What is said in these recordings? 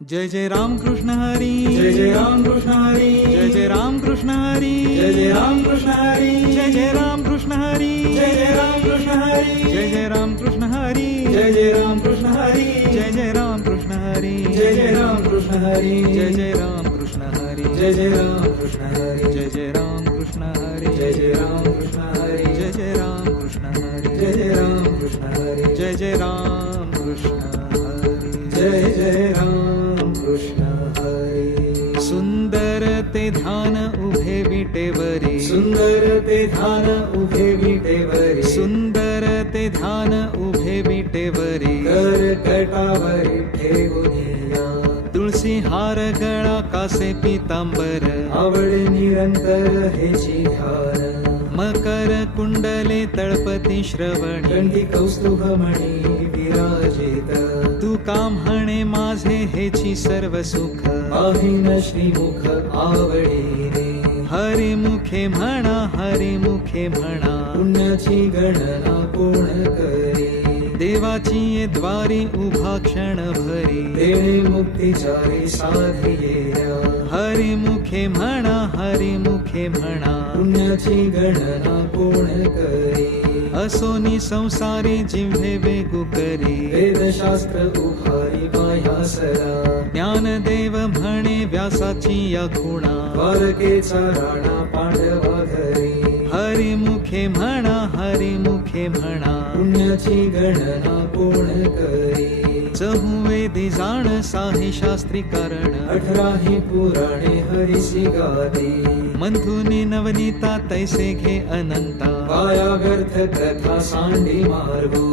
जय जय राम कृष्ण हरी, जय जय राम कृष्ण हरी, जय जय राम कृष्ण हरी, जय जय राम कृष्ण हरी, जय जय राम कृष्ण हरी, जय जय राम कृष्ण हरी, जय जय राम कृष्ण हरी, जय जय राम कृष्ण हरी, जय जय राम कृष्ण हरी, जय जय राम कृष्ण हरी, जय जय राम कृष्ण हरी, जय जय राम कृष्ण हरी, जय जय राम कृष्ण हरी, जय जय राम कृष्ण हरी, जय जय राम कृष्ण हरी, जय जय राम कृष्ण हरी, जय जय राम कृष्ण हरी, जय जय राम कृष्ण हरी. सुंदर ते ध्यान उभे विटेवरी, सुंदर ते ध्यान उभे विटेवरी, सुंदर ते ध्यान उभे विटेवरी, कर्कटावरी ठेवूनिया, तुळसी हार गळा कासे पितांबर, आवडे निरंतर हेची ध्यान, मकर कुंडले तळपती श्रवणी, कंठी कौस्तुभमणी विराजित, तू काम म्हणे माझे हेची सर्व सुख, पाहिन श्रीमुख आवडीने, हरी मुखे म्हणा, हरी मुखे म्हणा, पुण्याची गणना कोण करी, देवाची ये द्वारी उभा क्षण भरी, देणे मुक्तीचारी साधियेया, हरी मुखे म्हणा, हरी मुखे म्हणा, पुण्याची गणना कोण करी, असोनी संसारी जिव्हे वेगू करी, वेदशास्त्र उभारी मायासरा, ज्ञानदेव म्हणे व्यासाची या खुणा, द्वारकेचा राणा पांडवा घरी, हरी मुखे म्हणा, हरी मुखे म्हणा, पुण्याची गणना कोण करी, चहुवेदी जाण साही शास्त्री कारण, 18 पुराणे हरिसी गादी, मंथुनी नवनीता तैसे घे अनंता, वाया व्यर्थ कथा सांडी मार्गो,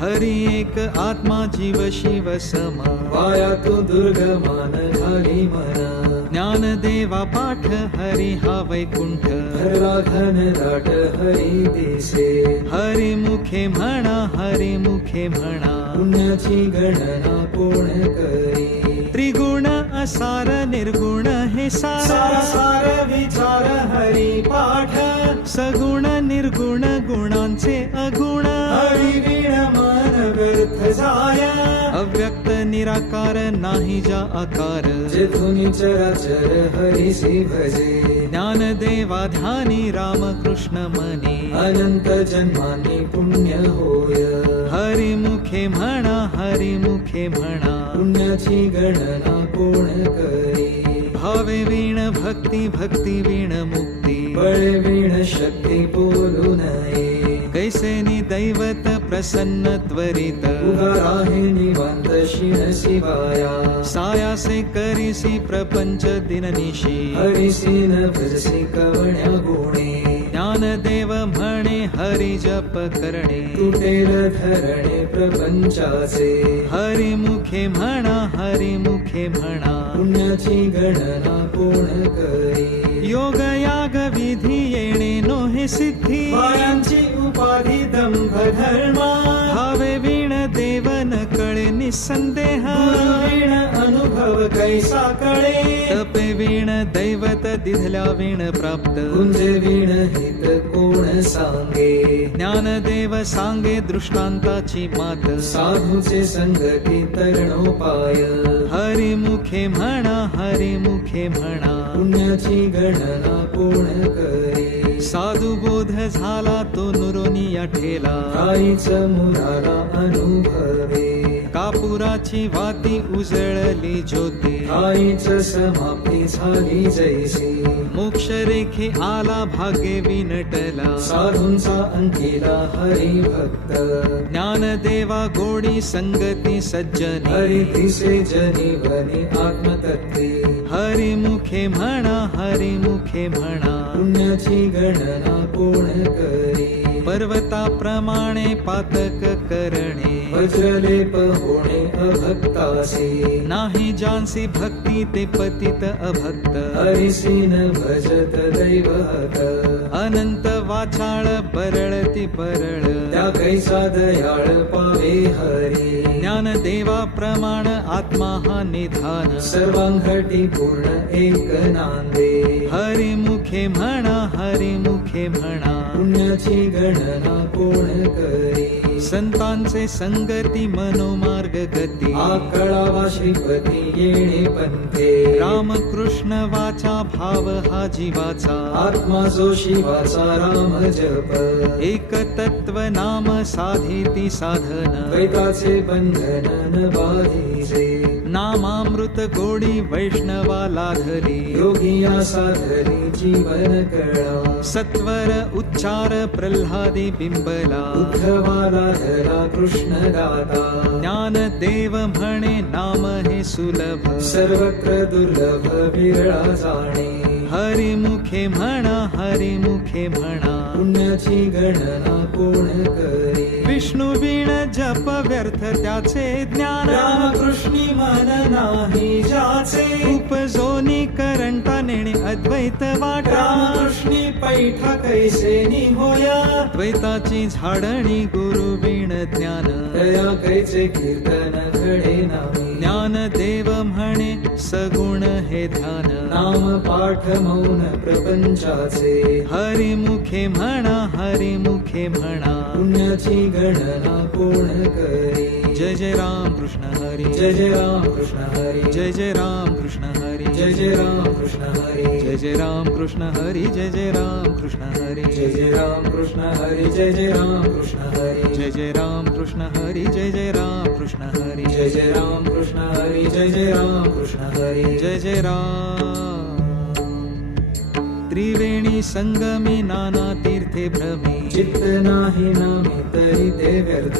हरी एक आत्मा जीव शिव समा, वाया तू दुर्गमान घाली मना, ज्ञानदेवा पाठ हरी हा वैकुंठ, भरला घन दाट हरी दिसे, हरी मुखे म्हणा, हरी मुखे म्हणा, पुण्याची गणना कोण करी, त्रिगुण असार निर्गुण हे सार सार, सार विचार हरी पाठ, सगुण निर्गुण गुणांचे अगुण, हरी वीण मन व्यर्थ जाया, अव्यक्त निराकार नाही जा आकार, जेथुनी चराचर हरिसी भजे, ज्ञानदेवा ध्यानी रामकृष्ण मनी, अनंत जन्मांनी पुण्य होय, हरी मुखे म्हणा, हरी मुखे म्हणा, पुण्याची गणना कोण करी, भावे वीण भक्ती, भक्ती वीण मुक्ती, बळे वीण शक्ती बोलू नये, कैसेनी दैवत प्रसन्न त्वरित, उगा राहे निवांत शिन शिवाया, सायासे करीसी प्रपंच दिननिशी, हरिसी न भजसी कवण्या गुणे, ज्ञानदेव म्हणे हरी जप करणे, तुटेल धरणे प्रपंचाचे, हरी मुखे म्हणा, हरी मुखे म्हणा, पुण्याची गणना कोण करी, योग याग विधी येणे नोहे सिद्धी, मायांची उपाधी दंभ धर्मा, भावे वीण देव न कळे निसंदेह, वीण अनुभव कैसा कळे, तपे वीण दैवत दिधल्या वीण प्राप्त, गुंजे वीण हित कोण सांगे, ज्ञानदेव सांगे दृष्टांताची मात, साधूचे संगती तरणोपाय, हरी मुखे म्हणा, हरी मुखे म्हणा, पुण्याची गणना कोण करी, साधू बोध झाला तो नुरोनिया ठेला, काहीच मुलाला अनुभवे, कापुराची वाती उजळली ज्योती, काहीच समाप्ती झाली जैसी, मोक्ष रेखे आला भाग्ये विनटला, साधूंचा अंकिला हरी भक्त, ज्ञानदेवा गोडी संगती सज्जनी, हरी दिसे जनी बनी आत्मतत्वे, हरी मुखे म्हणा, हरी मुखे म्हणा, पुण्याची गणना कोण करी, पर्वताप्रमाणे पातक करणे, वज्रलेप होणे अभक्तासी, नाही जानसी भक्ती ते पतित अभक्त, हरिसी न भजत दैवत, अनंत वाचाळ परळती परळ, त्या कैसा दयाळ पावे हरी, ज्ञानदेवा प्रमाण आत्मा हा निधान, सर्वांघटी पूर्ण एक नांदे, हरी मुखे म्हणा, हरी मुखे म्हणा, पुण्याची गणना कोण करी, संतांचे संगती मनोमार्ग गती आकळावा श्रीपती येणे पंथे रामकृष्ण वाचा भाव हा जीवाचा आत्मा जो शिवाचा राम जप एक तत्व नाम साधेती साधन द्वैताचे बंधन न बाधीचे नामामृत गोडी वैष्णवा लाधली योगिया साधली जीवन कळा सत्वर उच्चार प्रल्हादी बिंबला उद्धवाला धरा कृष्ण दाता ज्ञान देव म्हणे नाम हे सुलभ सर्वत्र दुर्लभ विरळा जाणे हरिमुखे म्हणा हरिमुखे म्हणा पुण्याची गणना कोण करी विष्णू वीण जप व्यर्थ त्याचे ज्ञान रामकृष्णी मन नाही ज्याचे उपजोनी करंटा नेणे अद्वैत वाटा रामकृष्णी पैठा कैसे निहोया द्वैताची झाडणी गुरु वीण ज्ञान दया कैचे कीर्तन घडे नामी ज्ञान देव म्हणे सगुण हे ध्यान नाम पाठ मौन प्रपंचाचे हरिमुखे म्हणा हरिमुखे म्हणा पुण्याची गणना कोण करी जय जय राम कृष्ण हरी जय जय राम कृष्ण हरी जय जय राम कृष्ण हरी जय जय राम कृष्ण हरी जय जय राम कृष्ण हरी जय जय राम कृष्ण हरी जय जय राम कृष्ण हरी जय जय राम कृष्ण हरी जय जय राम कृष्ण हरी जय जय राम कृष्ण हरी जय जय राम कृष्ण हरी जय जय राम कृष्ण हरी जय जय राम त्रिवेणी संगमी नाना तीर्थे भ्रमी चित्त नाही नामी तरी ते व्यर्थ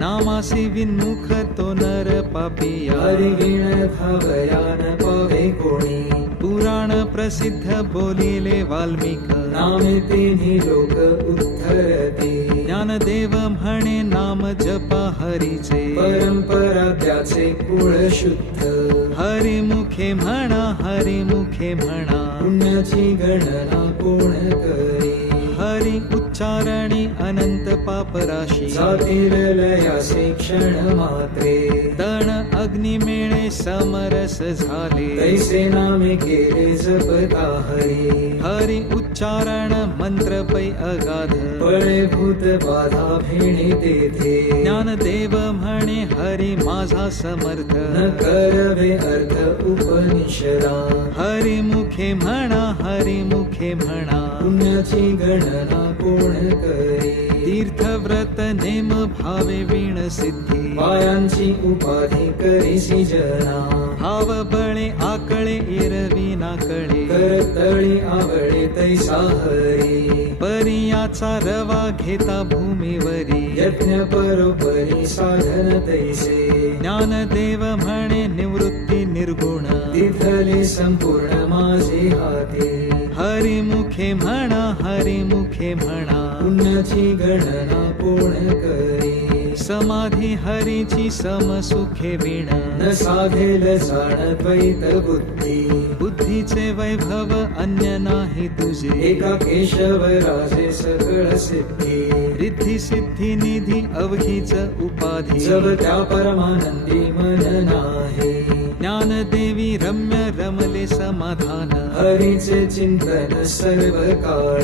नामासी विन्मुख तो नर पापिया हरी वीण धावयान पावे कोणी पुराण प्रसिद्ध बोलिले वाल्मिक नामे तिन्ही लोक उद्धरती ज्ञानदेव म्हणे नाम जपा हरीचे परंपरा त्याचे कुळ शुद्ध हरिमुखे म्हणा हरिमुखे म्हणा पुण्याची गणना कोण करी हरी उच्चारणी अनंत पापराशी जातील लयासे क्षण मात्रे तण अग्नी मेळे समरस झाले तैसे नामे केले जपता हरी हरी उच्चारण मंत्र पै अगाध पळे भूत बाधा भेणे तेथे ज्ञानदेव म्हणे हरी माझा समर्थ न करवे अर्थ उपनिषदा हरिमुखे म्हणा हरिमुखे म्हणा पुण्याची गणना कोण करी तीर्थव्रत नेम भावे वीण सिद्धी पायांची उपाधी करीसी जना भाव बळे आकळे एरवी नाकळे करतळी आवळे तैसा हरी परियाचा रवा घेता भूमीवरी यज्ञ परोपरी साधन तैसे ज्ञानदेव म्हणे निवृत्ती निर्गुण तिथले संपूर्ण माझे हाती हरिमुखे म्हणा हरिमुखे म्हणा पुण्याची गणना कोण करी समाधी हरीची समसुखे वीण न साधेल जाण द्वैत बुद्धी बुद्धीचे वैभव अन्य नाही तुझे एका केशव राजे सकळ सिद्धी रिद्धी सिद्धी निधी अवघीच उपाधी जब त्या परमानंदी मन नाही ज्ञानदेवी रम्य रमले समाधान हरीचे चिंतन सर्व काळ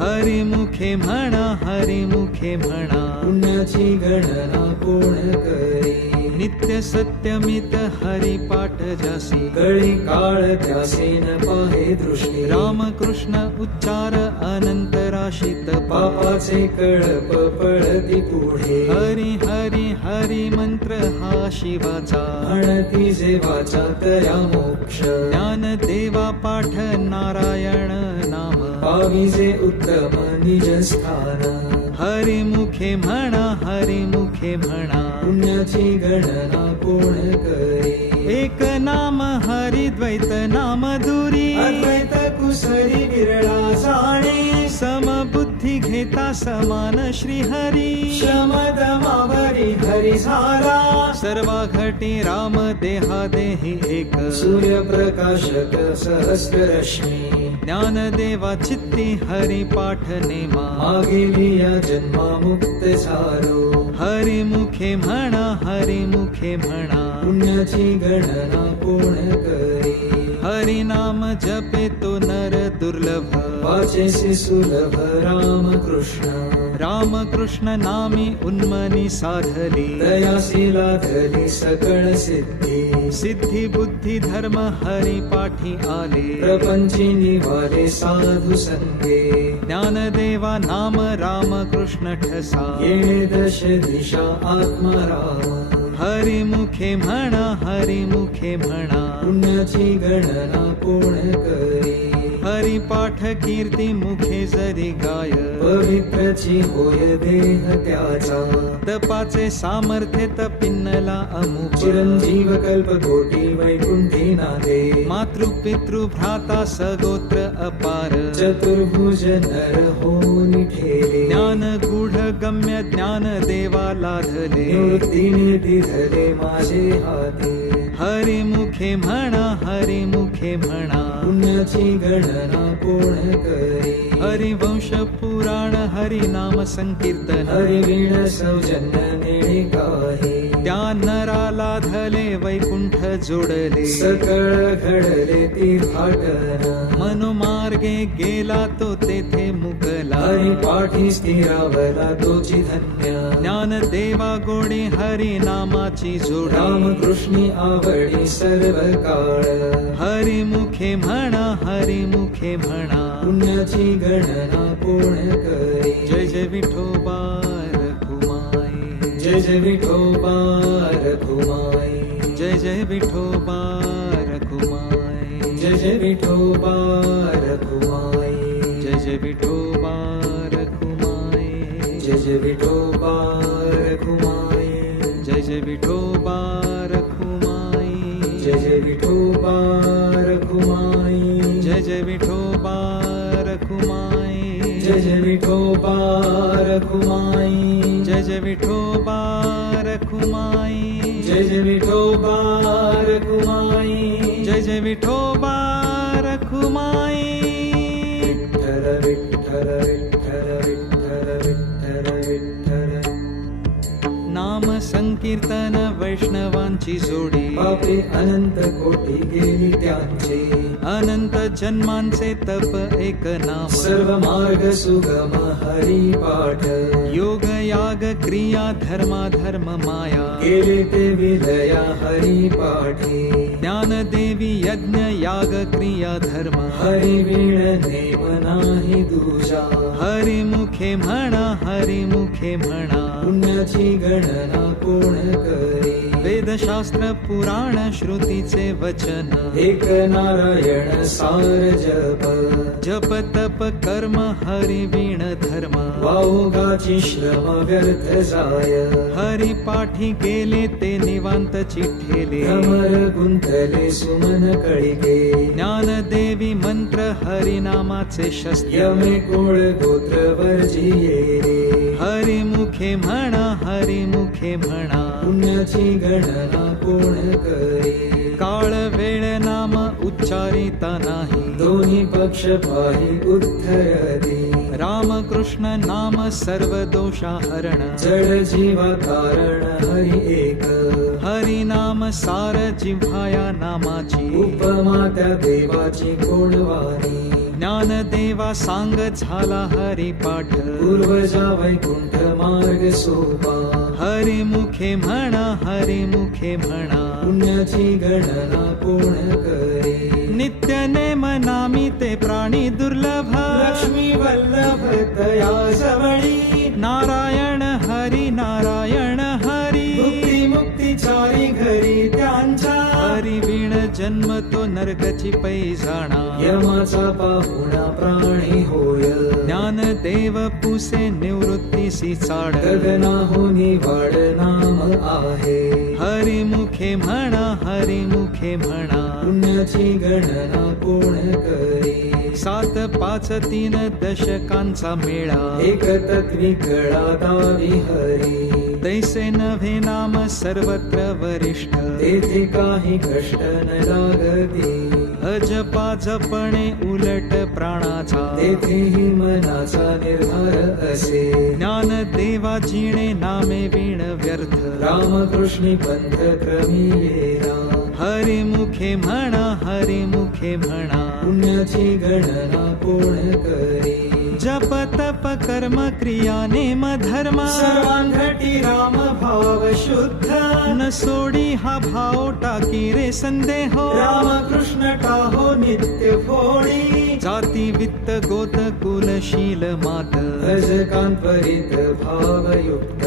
हरिमुखे म्हणा हरिमुखे म्हणा पुण्याची गणना कोण करी नित्य सत्यमित हरिपाठ जासी कळी काळ त्यासेन पाहे दृष्टी रामकृष्ण उच्चार अनंत राशीत पापाचे कळप पळती पुढे हरी हरी हरी मंत्र हा शिवाचा म्हणती जेवाचा तया मोक्ष ज्ञान देवा पाठ नारायण नाम पाविजे उत्तम निज स्थान हरिमुखे म्हणा हरिमुखे म्हणा पुण्याची गणना कोण करी एक नाम हरी द्वैत नाम दुरी अद्वैत कुसरी विरळा जाणे समबुद्धी घेता समान श्री हरी शमदमावरी हरी झाला सर्वा घटी राम देहा देही एक सूर्यप्रकाशक सहस्र रश्मी ज्ञानदेवा चित्ती हरी पाठ नेमा मागेली या जन्मा मुक्त झालो हरिमुखे म्हणा हरिमुखे म्हणा पुण्याची गणना कोण करी हरी नाम जपे तो नर दुर्लभ वाचेसी सुलभ राम कृष्ण राम कृष्ण नामी उन्मनी साधली दयाशीला धरी सकळ सिद्धी सिद्धी बुद्धी धर्म हरी पाठी आले प्रपंची निवाले साधू संगे ज्ञानदेवा नाम राम कृष्ण ठसा येणे दश दिशा आत्माराम हरी मुखे म्हणा हरी मुखे म्हणा पुण्याची गणना कोण करी हरी पाठ कीर्ती मुखे जरी गाय पवित्रची होय देह त्याचा तपाचे सामर्थ्य तपिन्नला अमुक चिरंजीव कल्पकोटी वैकुंठी नादे मातृ पितृ भ्राता सगोत्र अपार चतुर्भुज नर होऊन ठेले ज्ञान गूढ गम्य ज्ञान देवा लाधले निवृत्तीने दिधले माझे हाती हरी मुखे म्हणा हरी मुखे म्हणा पुण्याची गणना कोण करी हरिवंश पुराण हरी नाम संकीर्तन हरिवीण सौजन्य नेणे काही त्या नराला धले वैकुंठ जोडले सकळ घडले तीर्थाटन मनोमार्गे गेला तो तेथे मुकला हरी पाठी स्थिरावला तोची धन्य ज्ञान देवा गोडी हरी नामाची जोडी रामकृष्णी आवडी सर्व काळ हरी मुखे म्हणा हरी मुखे म्हणा पुण्याची गणना कोण करी जय जय विठोबा रखुमाई जय जय विठोबा रखुमाई जय जय विठोबा रखुमाई जय जय विठोबा रखुमाई जय जय विठोबा रखुमाई जय जय विठोबा रखुमाई जय जय विठोबा रखुमाई जय जय विठोबा रखुमाई जय जय विठोबा रखुमाई जय जय विठोबा रखुमाई जय जय विठोबा रखुमाई जय जय विठोबा रखुमाई जय जय विठोबा रखुमाई विठ्ठल विठ्ठल विठ्ठल विठ्ठल विठ्ठल विठ्ठल नाम संकीर्तन वैष्णवांची जोडी पापे अनंत कोटी गेली त्यांचे अनंत जन्मांचे तप एक नाम सर्व मार्ग सुगम हरी पाठ योग याग क्रिया धर्मा धर्म माया केले ते विलया हरी पाठी ज्ञान देवी यज्ञ याग क्रिया धर्म हरी वीण नेम नाही दूजा हरी मुखे म्हणा हरी मुखे म्हणा पुण्याची गणना कोण करी वेदशास्त्र पुराण श्रुतीचे वचन एक नारायण सार जप जप तप कर्म हरी वीण धर्म वाऊगाची श्रम व्यर्थ जाय हरी पाठी गेले ते निवांत चिठ्ठेले भ्रमर गुंतले सुमन कळिके ज्ञान देवी मंत्र हरिनामाचे शस्त्र यमे कोळ गोत्र वर्जिये हरी मुखे म्हणा हरी मुखे म्हणा पुण्याची गणना कोण करी काळ वेळ नाम उच्चारिता नाही दोन्ही पक्ष पाही उत्तरदी रामकृष्ण नाम सर्व दोषाहरण जड जीवा कारण हरी एक हरी नाम सार जिव्हाया नामाची उपमा त्या देवाची कोणवानी ज्ञान देवा सांग झाला हरी पाठ पूर्वजा वैकुंठ मार्ग सोपा हरी मुखे म्हणा हरी मुखे म्हणा पुण्याची गणना कोण करी नित्य नेम नामी ते प्राणी दुर्लभ लक्ष्मी वल्लभ दया जवळी नारायण हरी नारायण हरी मुक्ती मुक्ती चारी घरी त्यांच्या हरी वीण जन्म तो नरकची पै जाणा यमाचा पाहुणा प्राणी होय ज्ञान देव पुसे निवृत्तीसी चाड गगनाहुनी वाड नाम आहे हरी मुखे म्हणा हरी मुखे म्हणा पुण्याची गणना कोण करी 7 5 3 दशकांचा मेळा एक तत्वी कळा दावी हरी तैसे नव्हे नाम सर्वत्र वरिष्ठ तेथे काही कष्ट न लागती अजपा जपणे उलट प्राणाचा तेथेही मनाचा निर्धार असे ज्ञान देवा जिणे नामे वीण व्यर्थ रामकृष्णी पंथ क्रमी येला हरी मुखे म्हणा हरी मुखे म्हणा. पुण्याची गणना कोण करी. जप तप कर्म क्रिया नेम धर्म सर्वांघटी राम भाव शुद्ध. न सोडी हा भाव टाकी रे संदेह. राम कृष्ण टाहो नित्य फोडी. जाती वित्त गोत कुलशील मात भज कांपरित भावयुक्त.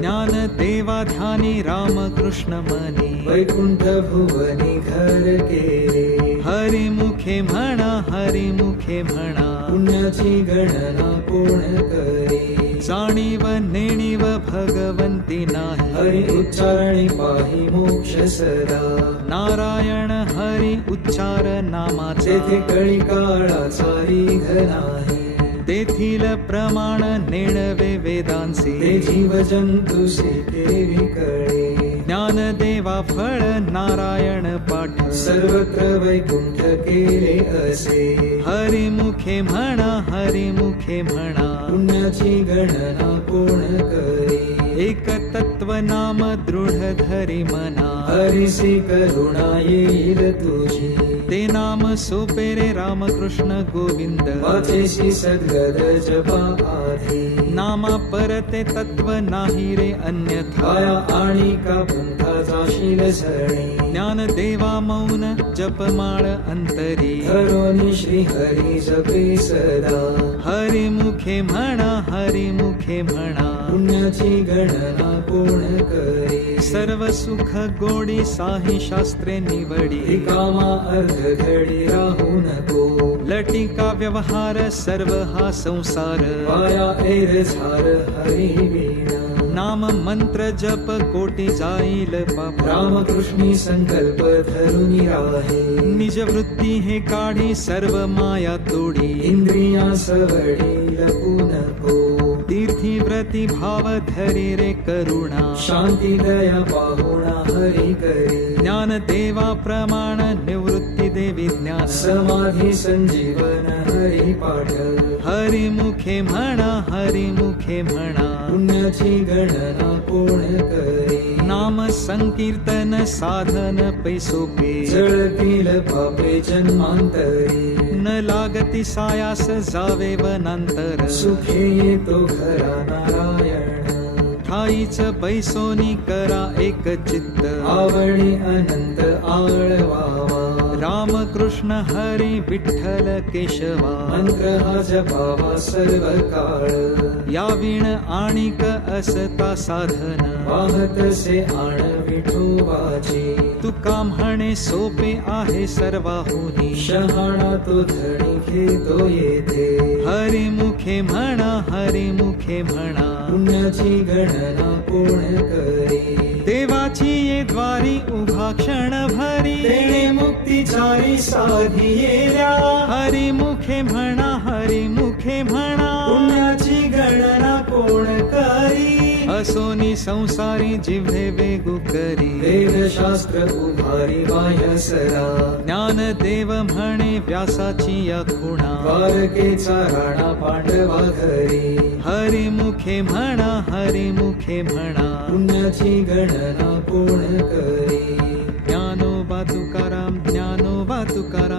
ज्ञान देवा ध्यानी राम कृष्ण मनी. वैकुंठ भुवनी घर केले. हरी मुखे म्हणा हरी मुखे म्हणा. पुण्याची गणना कोण करी. जाणीव नेणीव भगवंती नाही. हरी उच्चारणी पाही मोक्ष सदा. नारायण हरी उच्चार नामाचे तेथे कळी काळाचा रीघ नाही. तेथील प्रमाण नेणवे वेदांचे. ते जीव जंतुसे केवी कळे. ज्ञान देवा फळ नारायण पाठ. सर्वत्र वैकुंठ केले असे. हरी मुखे म्हणा हरी मुखे म्हणा. पुण्याची गणना कोण करी. एक तत्व नाम दृढ धरी मना. हरिसी करुणा येईल तुझी. ते नाम सोपे रे रामकृष्ण गोविंद. वाचेसी सद्गद जपा आधी. नामा परते तत्व नाही रे अन्यथा. काया आणि का पंथा जाशील सणी. ज्ञान देवा मौन जपमाळ अंतरी. धरोनी श्री हरी जपे सदा. हरी मुखे म्हणा हरी मुखे म्हणा. पुण्याची गणना कोण करी. सर्व सुख गोडी साही शास्त्रे निवडी. रिकामा अर्ध घडी राहू नको. लटिका व्यवहार सर्व हा संसार. पाया एर झार हरी वीणा. नाम मंत्र जप कोटी जाईल पाप. रामकृष्णी संकल्प धरुनी राहे. निज वृत्ती हे काढी सर्व माया तोडी. इंद्रिया सवडी लपू नको. तीर्थी व्रती भाव धरी रे करुणा. शांती दया पाहुणा हरी करी. ज्ञान देवा प्रमाण निवृत्ती देवी ज्ञान. समाधी संजीवन हरी पाठ. हरी मुखे म्हणा हरी मुखे म्हणा. पुण्याची गणना कोण करी. नाम संकीर्तन साधन पैसोपे. जळतील पापे जन्मांतरी. न लागती सायास जावे वनांतर. सुखे येतो घरा नारायण. ठाईच पैसोनी करा एक चित्त. आवडी अनंत आळवावा. राम कृष्ण हरी विठ्ठल केशवा. मंत्र हा जपावा सर्व काळ. या विण आणिक असता साधन. वाहतसे आण विठोबाची. तुका म्हणे सोपे आहे सर्वाहुनी. शहाणा तो धणी घेतो येथे. हरी मुखे म्हणा हरी मुखे म्हणा. पुण्याची गणना कोण करी. देवाची ये द्वारी उभा क्षण भरी. तेणे मुक्तीचारी साधी येल्या. हरी मुखे म्हणा हरी मुखे म्हणा. पुण्याची गणना कोण करी. असोनी संसारी जिव्हे वेगू करी. वेदशास्त्र उभारी बाह्यसरा. ज्ञान देव म्हणे व्यासाची या खुणा. द्वारकेचा राणा पांडवा घरी. हरी मुखे म्हणा हरी मुखे म्हणा. पुण्याची गणना कोण करी. ज्ञानोबा तुकाराम ज्ञानोबा तुकाराम.